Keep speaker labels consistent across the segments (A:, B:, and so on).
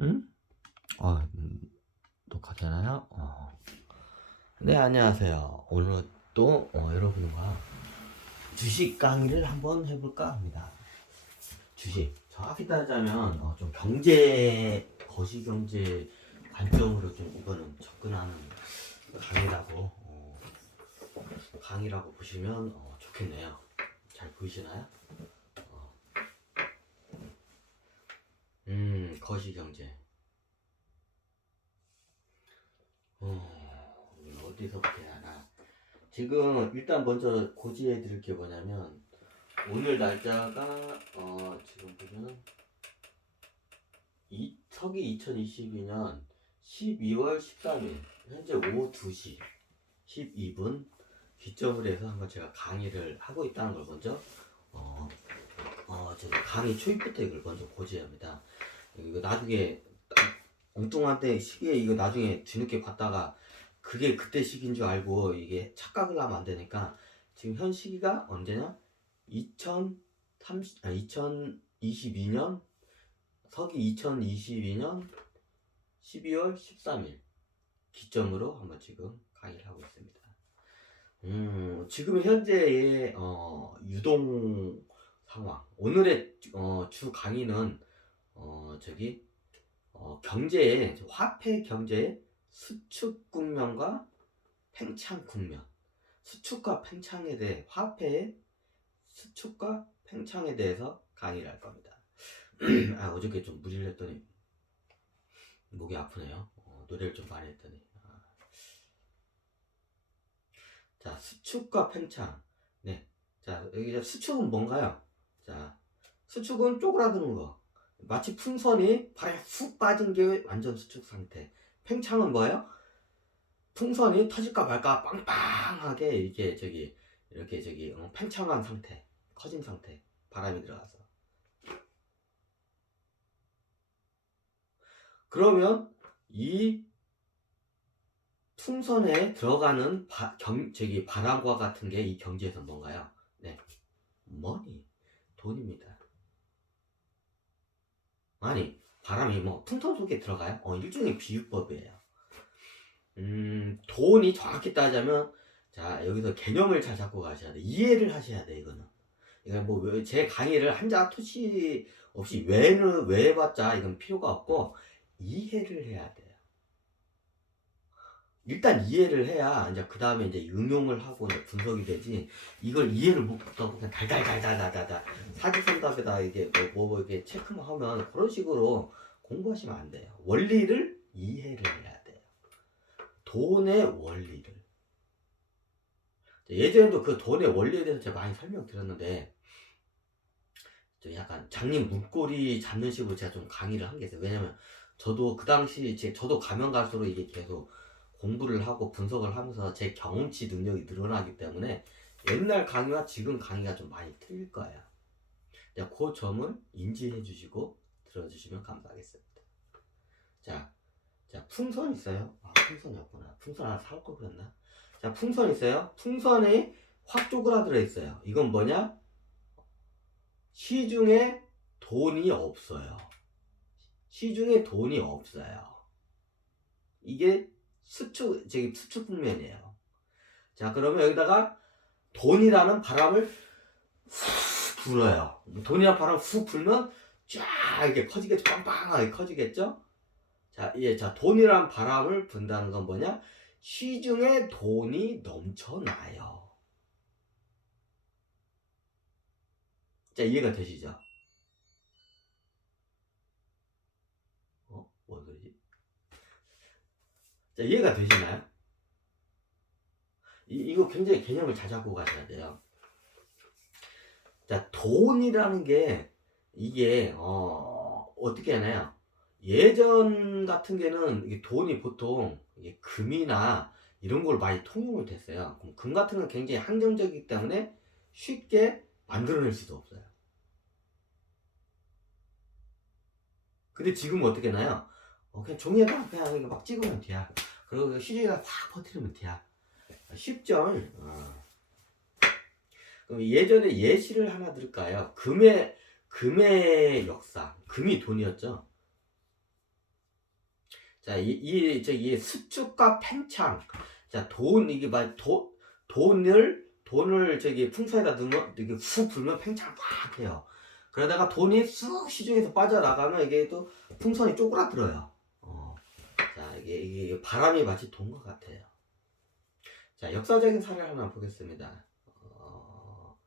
A: 응? 어, 음, 녹화 되나요? 어. 네, 안녕하세요. 오늘 또 어, 여러분과 주식 강의를 한번 해볼까 합니다. 주식. 정확히 따지자면 어, 좀 경제, 거시경제 관점으로 좀 이거는 접근하는 강의라고 어, 강의라고 보시면 어, 좋겠네요. 잘 보이시나요? 어. 음, 거시경제. 어, 어디서부터 해야 하나. 지금 일단 먼저 고지해 드릴 게 뭐냐면 오늘 날짜가 어 지금 보면 이 서기 2022년 12월 13일 현재 오후 2시 12분 기점을 해서 한번 제가 강의를 하고 있다는 걸 먼저 어, 어 제가 강의 초입부터 이걸 먼저 고지합니다. 이거 나중에 엉뚱한 때 시기에 이거 나중에 뒤늦게 봤다가 그게 그때 시기인 줄 알고 이게 착각을 하면 안 되니까 지금 현 시기가 언제냐? 2030, 아, 2022년 서기 2022년 12월 13일 기점으로 한번 지금 강의를 하고 있습니다. 음, 지금 현재의 어, 유동 상황 오늘의 어, 주 강의는 어, 저기 어, 경제의 화폐 경제의 수축 국면과 팽창 국면 수축과 팽창에 대해 화폐의 수축과 팽창에 대해서 강의를 할 겁니다. 아, 어저께 좀 무리를 했더니 목이 아프네요. 어, 노래를 좀 많이 했더니. 아. 자, 수축과 팽창. 네. 자, 여기 수축은 뭔가요? 자, 수축은 쪼그라드는 거. 마치 풍선이 발에 훅 빠진 게 완전 수축 상태. 팽창은 뭐예요? 풍선이 터질까 말까 빵빵하게 이렇게 저기 이렇게 저기 어, 팽창한 상태, 커진 상태, 바람이 들어가서. 그러면 이 풍선에 들어가는 바, 경, 저기 바람과 같은 게 이 경제에서 뭔가요? 네, 머니, 돈입니다. 아니 바람이 뭐 풍선 속에 들어가요? 어 일종의 비유법이에요. 음 돈이 정확히 따자면 자 여기서 개념을 잘 잡고 가셔야 돼. 이해를 하셔야 돼 이거는. 이거 뭐제 강의를 한자 토시 없이 왜는 왜 해봤자 이건 필요가 없고 이해를 해야 돼요. 일단 이해를 해야 이제 그 다음에 이제 응용을 하고 이제 분석이 되지 이걸 이해를 못하고 그냥 달달달달달달달 사기선답에다 이게 뭐, 뭐 이게 체크만 하면 그런 식으로 공부하시면 안 돼요. 원리를 이해를 해야 돼요. 돈의 원리를. 예전에도 그 돈의 원리에 대해서 제가 많이 설명드렸는데 좀 약간 장님 문고리 잡는 식으로 제가 좀 강의를 한 게 있어요. 왜냐면 저도 그 당시 제 저도 가면 갈수록 이게 계속 공부를 하고 분석을 하면서 제 경험치 능력이 늘어나기 때문에 옛날 강의와 지금 강의가 좀 많이 틀릴 거예요. 네, 그 점을 인지해 주시고 들어주시면 감사하겠습니다. 자, 자 풍선 있어요? 아, 풍선이 없구나. 풍선 하나 사올 걸 그랬나? 자, 풍선 있어요? 풍선에 확 쪼그라들어 있어요. 이건 뭐냐? 시중에 돈이 없어요. 시중에 돈이 없어요. 이게 수축, 저기 수축 국면이에요. 자, 그러면 여기다가 돈이라는 바람을 후 불어요. 돈이라는 바람을 후 불면 쫙 이렇게 커지겠죠. 빵빵하게 커지겠죠? 자, 예, 자, 돈이란 바람을 분다는 건 뭐냐? 시중에 돈이 넘쳐나요. 자, 이해가 되시죠? 어? 뭔 소리지? 자, 이해가 되시나요? 이, 이거 굉장히 개념을 잘 잡고 가셔야 돼요. 자, 돈이라는 게 이게 어, 어떻게 하나요? 예전 같은 게는 돈이 보통 금이나 이런 걸 많이 통용을 됐어요. 그럼 금 같은 건 굉장히 한정적이기 때문에 쉽게 만들어낼 수도 없어요. 근데 지금은 어떻게 나요? 어, 그냥 종이에다 그냥 막 찍으면 돼요. 그리고 시중에다 확 퍼뜨리면 돼요. 쉽죠? 어. 그럼 예전에 예시를 하나 들을까요? 금의 금의 역사, 금이 돈이었죠. 자, 이, 이, 저기, 수축과 팽창. 자, 돈, 이게 막, 도, 돈을, 돈을 저기 풍선에다 넣으면, 이게 훅 불면 팽창 막 해요. 그러다가 돈이 쑥 시중에서 빠져나가면 이게 또 풍선이 쪼그라들어요. 어. 자, 이게, 이게 바람이 마치 돈 것 같아요. 자, 역사적인 사례를 하나 보겠습니다. 어,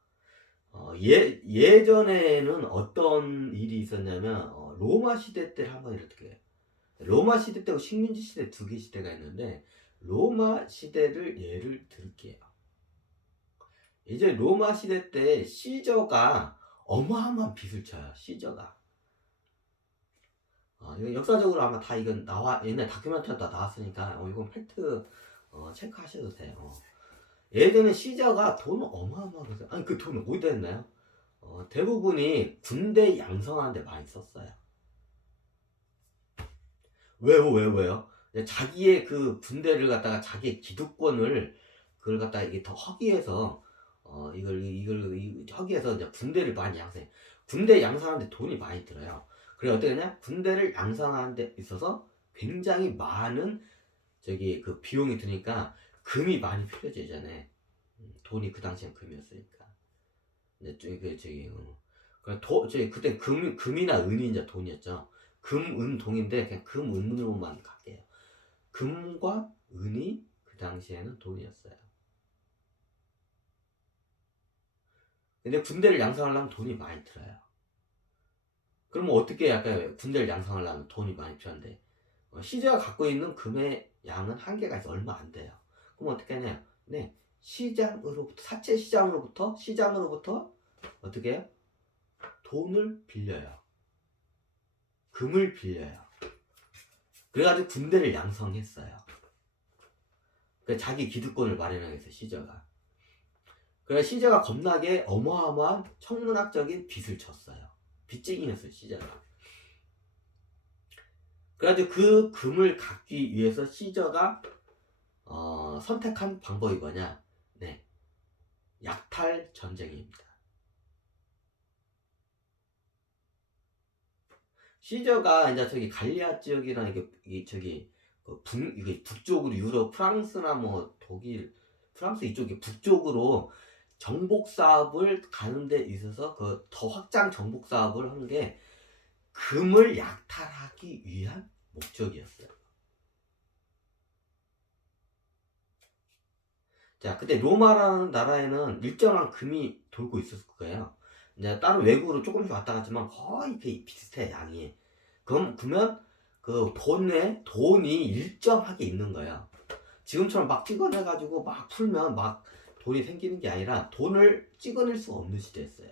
A: 어, 예, 예전에는 어떤 일이 있었냐면, 어, 로마 시대 때 한번 이렇게, 로마 시대 때하고 식민지 시대 두 개 시대가 있는데, 로마 시대를 예를 들게요. 이제 로마 시대 때 시저가 어마어마한 빚을 쳐요, 시저가. 어, 이거 역사적으로 아마 다 이건 나와, 옛날 다큐멘터리 다 나왔으니까, 어, 이건 팩트, 어, 체크하셔도 돼요. 어. 예전에 시저가 돈을 어마어마하게. 아니, 그 돈을 어디다 했나요? 어, 대부분이 군대 양성하는데 많이 썼어요. 왜요, 왜요, 왜요? 자기의 그 군대를 갖다가 자기의 기득권을 그걸 갖다가 이게 더 허기해서 어 이걸 이걸 이- 허기해서 이제 군대를 많이 양성해. 군대 양성하는데 돈이 많이 들어요. 그래 어떻게 하냐? 군대를 양성하는 데 있어서 굉장히 많은 저기 그 비용이 드니까 금이 많이 필요해지잖아요. 음, 돈이 그 당시엔 금이었으니까. 이제 저기 그 저기 어. 그 도, 저기 그때 금 금이나 은이 이제 돈이었죠. 금, 은, 동인데 그냥 금, 은으로만 갈게요. 금과 은이 그 당시에는 돈이었어요. 근데 군대를 양성하려면 돈이 많이 들어요. 그러면 어떻게 약간 군대를 양성하려면 돈이 많이 필요한데 어, 시제가 갖고 있는 금의 양은 한계가 얼마 안 돼요. 그럼 어떻게 하냐? 네 시장으로부터 사채 시장으로부터 시장으로부터 어떻게 해요? 돈을 빌려요. 금을 빌려요. 그래가지고 군대를 양성했어요. 그 자기 기득권을 위해서 시저가. 그래 시저가 겁나게 어마어마한 천문학적인 빚을 졌어요. 빚쟁이였어요 시저가. 그래가지고 그 금을 갚기 위해서 시저가 어, 선택한 방법이 뭐냐? 네, 약탈 전쟁입니다. 시저가 이제 저기 갈리아 지역이나 이게, 이게 저기 그 북, 이게 북쪽으로 유럽, 프랑스나 뭐 독일, 프랑스 이쪽에 북쪽으로 정복 사업을 가는 데 있어서 그 더 확장 정복 사업을 한게 금을 약탈하기 위한 목적이었어요. 자, 그때 로마라는 나라에는 일정한 금이 돌고 있었을 거예요. 이제 다른 외국으로 조금씩 왔다 갔지만 거의 비- 비슷해 양이. 그럼 그러면 그 돈에 돈이 일정하게 있는 거야. 지금처럼 막 찍어내가지고 막 풀면 막 돈이 생기는 게 아니라 돈을 찍어낼 수 없는 시대였어요.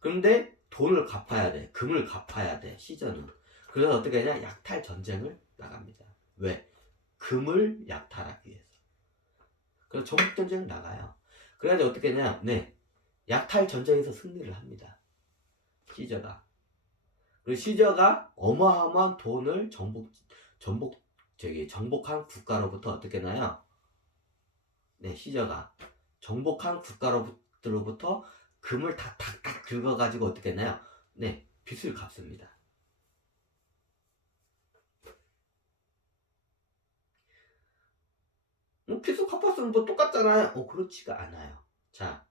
A: 그런데 돈을 갚아야 돼. 금을 갚아야 돼. 시저는. 그래서 어떻게 하냐? 약탈 전쟁을 나갑니다. 왜? 금을 약탈하기 위해서. 그래서 전국 전쟁을 나가요. 그래가지고 어떻게 하냐? 네. 약탈 전쟁에서 승리를 합니다. 시저가. 그리고 시저가 어마어마한 돈을 정복, 정복, 저기, 정복한 국가로부터 어떻게 나요? 네, 시저가. 정복한 국가로부터 금을 다 탁탁 긁어가지고 어떻게 했나요? 네, 빚을 갚습니다. 뭐 빚을 갚았으면 뭐 똑같잖아요. 어, 그렇지가 않아요. 자,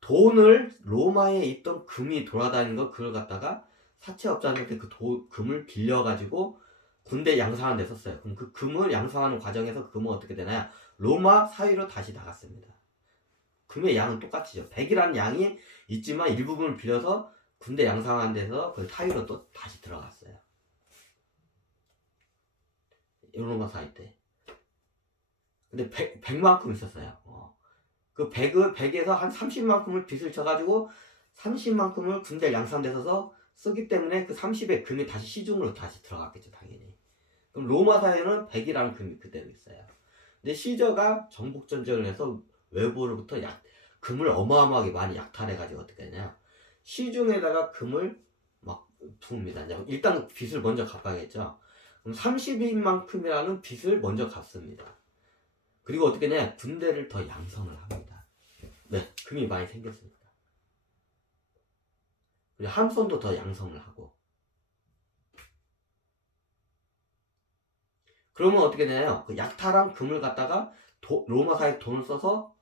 A: 돈을 로마에 있던 금이 돌아다니는 거 그걸 갖다가 사채업자한테 그 도, 금을 빌려가지고 군대 양성하는 데 썼어요. 그럼 그 금을 양성하는 과정에서 그 금은 어떻게 되나요? 로마 사위로 다시 나갔습니다. 금의 양은 똑같이죠. 100이라는 양이 있지만 일부분을 빌려서 군대 양성하는 데서 그 사위로 또 다시 들어갔어요. 로마 사위 때. 근데 100, 100만큼 있었어요. 어. 그 100을 100에서 한 30만큼을 빚을 져가지고 30만큼을 군대 양산돼서 쓰기 때문에 그 30의 금이 다시 시중으로 다시 들어갔겠죠 당연히. 그럼 로마 사회는 100이라는 금이 그대로 있어요. 근데 시저가 정복 전쟁을 해서 외부로부터 약 금을 어마어마하게 많이 약탈해가지고 어떻게 하냐 시중에다가 금을 막 부읍니다. 일단 빚을 먼저 갚아야겠죠. 그럼 30인만큼이라는 빚을 먼저 갚습니다. 그리고 어떻게 하냐 군대를 더 양성을 합니다. 네, 금이 많이 생겼습니다. 그리고 함선도 더 양성을 하고 그러면 어떻게 되나요? 그 약탈한 금을 갖다가 도- 로마사에 돈을 써서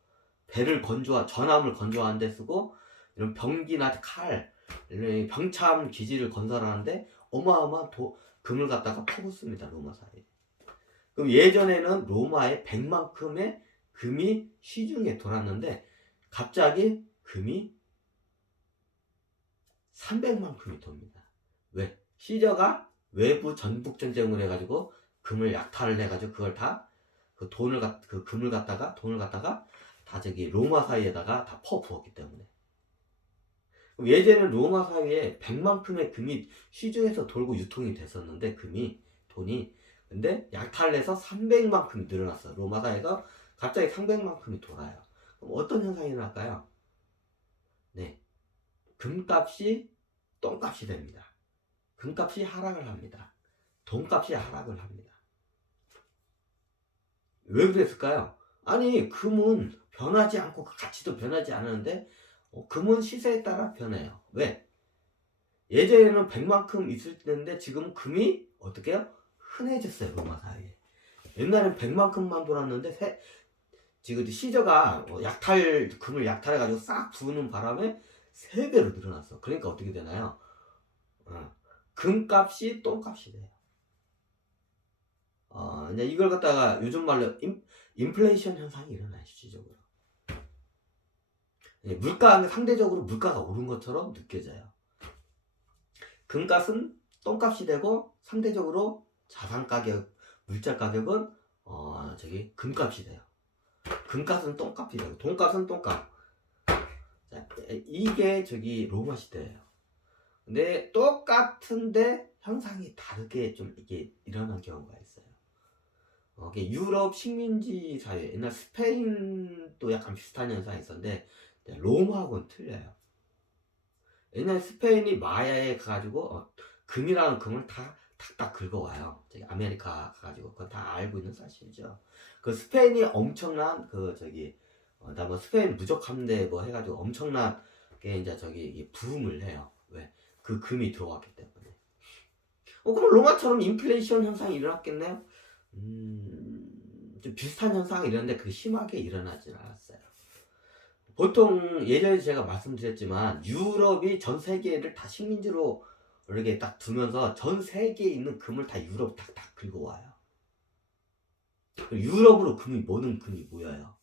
A: 배를 건조하 전함을 건조하는 데 쓰고 이런 병기나 칼 이런 병참 기지를 건설하는데 어마어마한 도, 금을 갖다가 퍼붓습니다 로마사에. 그럼 예전에는 로마에 100만큼의 금이 시중에 돌았는데 갑자기 금이 300만큼이 돕니다. 왜? 시저가 외부 전북 전쟁을 해가지고 금을 약탈을 해가지고 그걸 다 그 돈을 갖, 그 금을 갖다가 돈을 갖다가 다 저기 로마 사이에다가 다 퍼부었기 때문에. 예전에는 로마 사이에 100만큼의 금이 시중에서 돌고 유통이 됐었는데 금이 돈이 근데 약탈을 해서 300만 큼이 늘어났어요. 로마 사이에서 갑자기 300만 큼이 돌아요. 그럼 어떤 현상이 일어날까요? 네. 금값이 똥값이 됩니다. 금값이 하락을 합니다. 돈값이 하락을 합니다. 왜 그랬을까요? 아니 금은 변하지 않고 그 가치도 변하지 않았는데 어, 금은 시세에 따라 변해요. 왜? 예전에는 100만큼 있을 때인데 지금 금이 어떻게 해요? 흔해졌어요 로마 사이에. 옛날엔 100만큼만 돌았는데 세, 지금 시저가 어, 약탈 금을 약탈해가지고 싹 부으는 바람에 세 배로 늘어났어. 그러니까 어떻게 되나요? 어, 금값이 똥값이 돼요. 어, 이제 이걸 갖다가 요즘 말로 인, 인플레이션 현상이 일어나요, 실질적으로. 예, 물가, 상대적으로 물가가 오른 것처럼 느껴져요. 금값은 똥값이 되고 상대적으로 자산 가격, 물자 가격은 어, 저기 금값이 돼요. 금값은 똥값이 되고 돈값은 똥값. 자, 이게 저기 로마 시대예요. 근데 똑같은데 현상이 다르게 좀 이게 일어난 경우가 있어요. 어, 이게 유럽 식민지 사회, 옛날 스페인도 약간 비슷한 현상이 있었는데 네, 로마하고는 틀려요. 옛날 스페인이 마야에 가가지고 어, 금이라는 금을 다 탁탁 긁어와요. 저기 아메리카 가가지고 그거 다 알고 있는 사실이죠. 그 스페인이 엄청난 그 저기 어, 나뭐 스페인 무적 함대 뭐 해가지고 엄청난 게 이제 저기 부흥을 해요. 왜? 그 금이 들어왔기 때문에. 어 그럼 로마처럼 인플레이션 현상이 일어났겠네요? 음, 좀 비슷한 현상이 일어났는데 그게 심하게 일어나진 않았어요. 보통 예전에 제가 말씀드렸지만 유럽이 전 세계를 다 식민지로 이렇게 딱 두면서 전 세계에 있는 금을 다 유럽 탁탁 긁어 와요. 유럽으로 금이 모든 금이 모여요.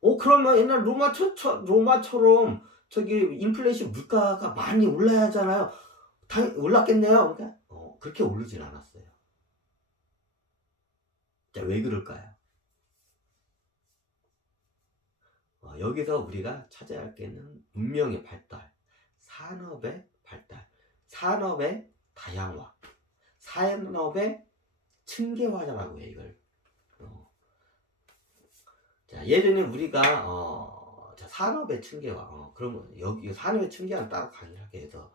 A: 어 그러면 옛날 로마 처, 처, 로마처럼 저기 인플레이션 물가가 많이 올라야 하잖아요. 당 올랐겠네요. 그러니까 어, 그렇게 오르진 않았어요. 자, 왜 그럴까요? 어, 여기서 우리가 찾아야 할 게는 문명의 발달, 산업의 발달, 산업의 다양화, 산업의 층계화라고 해요, 이걸. 어. 자, 예전에 우리가, 어, 자, 산업의 층계화, 어, 그러면 여기 산업의 층계화는 따로 강의를 하게 해서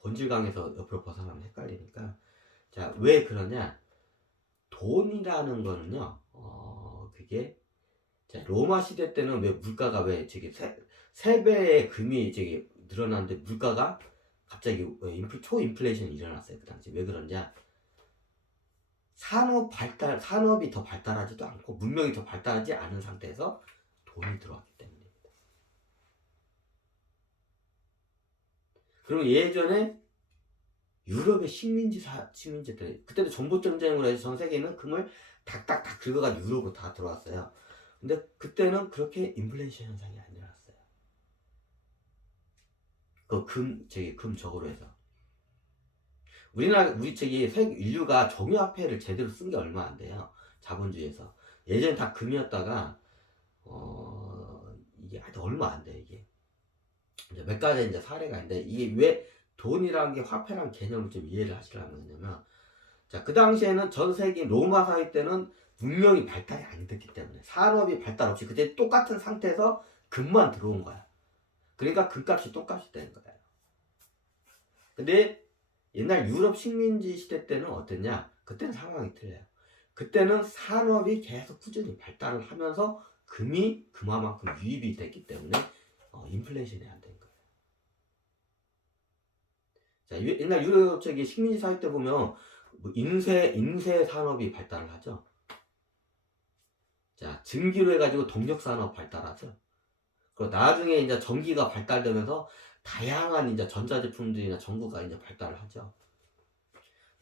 A: 본질 강에서 옆으로 벗어나면 헷갈리니까. 자, 왜 그러냐? 돈이라는 거는요, 어, 그게, 자, 로마 시대 때는 왜 물가가 왜 저기 세, 세 배의 금이 저기 늘어났는데 물가가 갑자기 왜 인플, 초인플레이션이 일어났어요. 그 당시. 왜 그러냐? 산업 발달, 산업이 더 발달하지도 않고 문명이 더 발달하지 않은 상태에서 돈이 들어왔기 때문입니다. 그리고 예전에 유럽의 식민지 사, 식민지 때 그때도 전복 전쟁으로 해서 전 세계는 금을 닥닥닥 긁어가지고 유럽으로 다 들어왔어요. 근데 그때는 그렇게 인플레이션 현상이 안 일어났어요. 그 금, 저기 금 저거로 해서. 우리나라, 우리 저기 세 인류가 정유화폐를 제대로 쓴 게 얼마 안 돼요. 자본주의에서. 예전에 다 금이었다가, 어, 이게 아직 얼마 안 돼, 이게. 몇 가지 이제 사례가 있는데, 이게 왜 돈이라는 게 화폐라는 개념을 좀 이해를 하시려면 뭐냐면, 자, 그 당시에는 전 세계 로마 사회 때는 문명이 발달이 안 됐기 때문에, 산업이 발달 없이 그때 똑같은 상태에서 금만 들어온 거야. 그러니까 금값이 똥값이 되는 거예요. 근데 옛날 유럽 식민지 시대 때는 어땠냐? 그때는 상황이 틀려요. 그때는 산업이 계속 꾸준히 발달을 하면서 금이 그만큼 유입이 됐기 때문에 어, 인플레이션이 안된 거예요. 자, 유- 옛날 유럽 쪽이 식민지 사회 때 보면 뭐 인쇄 인쇄 산업이 발달을 하죠. 자 증기로 해가지고 동력 산업 발달하죠. 그리고 나중에 이제 전기가 발달되면서 다양한 이제 전자제품들이나 전구가 이제 발달을 하죠.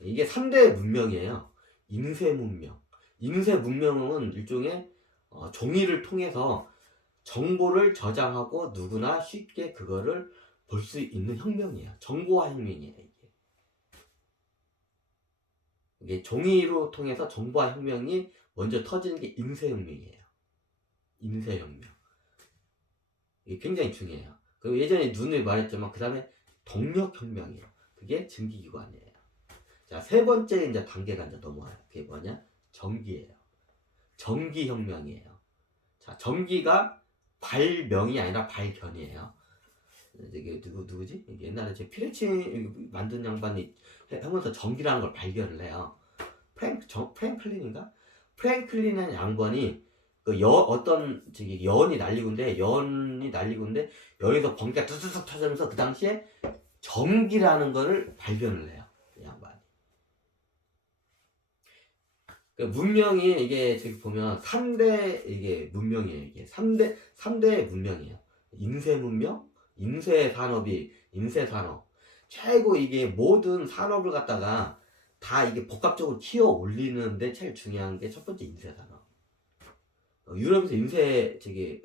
A: 이게 3대 문명이에요. 인쇄 문명. 인쇄 문명은 일종의 어, 종이를 통해서 정보를 저장하고 누구나 쉽게 그거를 볼 수 있는 혁명이에요. 정보화 혁명이에요, 이게. 이게 종이로 통해서 정보화 혁명이 먼저 터지는 게 인쇄 혁명이에요. 인쇄 혁명. 이게 굉장히 중요해요. 그리고 예전에 눈을 말했지만 그 다음에 동력 혁명이에요. 그게 증기기관이에요. 자, 세 번째 이제 단계가 이제 넘어와요. 그게 뭐냐? 전기예요. 전기 혁명이에요. 자, 전기가 발명이 아니라 발견이에요. 이게 누구 누구지? 옛날에 제 피레치 만든 양반이 해- 하면서 전기라는 걸 발견을 해요. 프랭크 정, 프랭클린인가? 프랭클린이라는 양반이 그 여, 어떤 저기 여원이 날리고인데 여원이 날리고인데 여기서 번개가 뚜뚜뚜 터지면서 그 당시에 전기라는 거를 발견을 해요. 이 양반이. 그 문명이 이게 저기 보면 3대 이게 문명이에요. 이게 3대 3대 문명이에요. 인쇄 문명, 인쇄 산업이 인쇄 산업. 최고 이게 모든 산업을 갖다가 다 이게 복합적으로 키워 올리는데 제일 중요한 게 첫 번째 인쇄 산업. 어, 유럽에서 인쇄 저기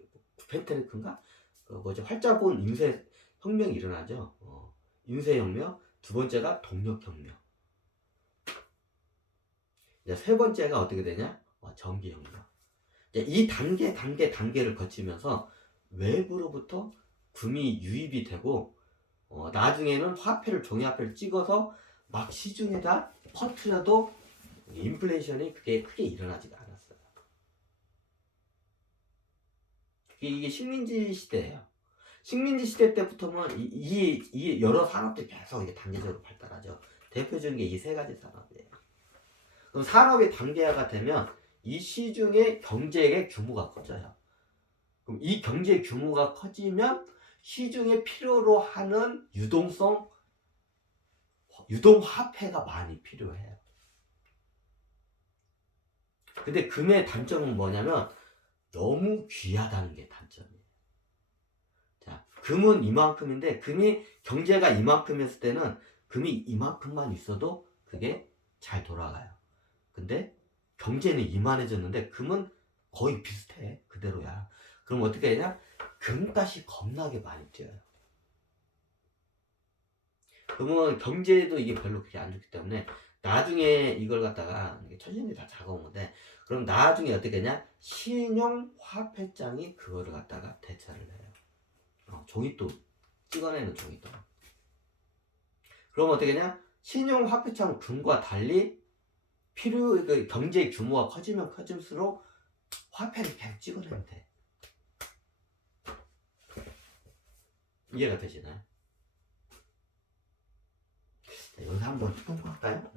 A: 펜테르크인가? 그 뭐지 활자본 인쇄 혁명이 일어나죠. 어, 인쇄 혁명. 두 번째가 동력 혁명. 이제 세 번째가 어떻게 되냐? 어, 전기 혁명. 이 단계 단계 단계를 거치면서 외부로부터 금이 유입이 되고 어, 나중에는 화폐를 종이화폐를 찍어서 막 시중에다 퍼트려도 인플레이션이 그게 크게 일어나지가 않았어요. 이게, 식민지 시대예요. 식민지 시대 때부터는 이, 이, 이 여러 산업들이 계속 이게 단계적으로 발달하죠. 대표적인 게 이 세 가지 산업이에요. 그럼 산업이 단계화가 되면 이 시중의 경제의 규모가 커져요. 그럼 이 경제 규모가 커지면 시중에 필요로 하는 유동성, 유동 화폐가 많이 필요해요. 근데 금의 단점은 뭐냐면 너무 귀하다는 게 단점이에요. 자, 금은 이만큼인데 금이 경제가 이만큼이었을 때는 금이 이만큼만 있어도 그게 잘 돌아가요. 근데 경제는 이만해졌는데 금은 거의 비슷해. 그대로야. 그럼 어떻게 되냐? 금값이 겁나게 많이 뛰어요. 그러면 경제도 이게 별로 그렇게 안 좋기 때문에 나중에 이걸 갖다가 천신들이 다 작아온 건데 그럼 나중에 어떻게 되냐? 신용 화폐장이 그거를 갖다가 대체를 해요. 어, 종이도 찍어내는 종이도. 그럼 어떻게 되냐? 신용 화폐장 금과 달리 필요 그 경제 규모가 커지면 커질수록 화폐를 계속 찍어내면 돼. 이해가 되시나요? 자, 여기서 한번 끊고 할까요?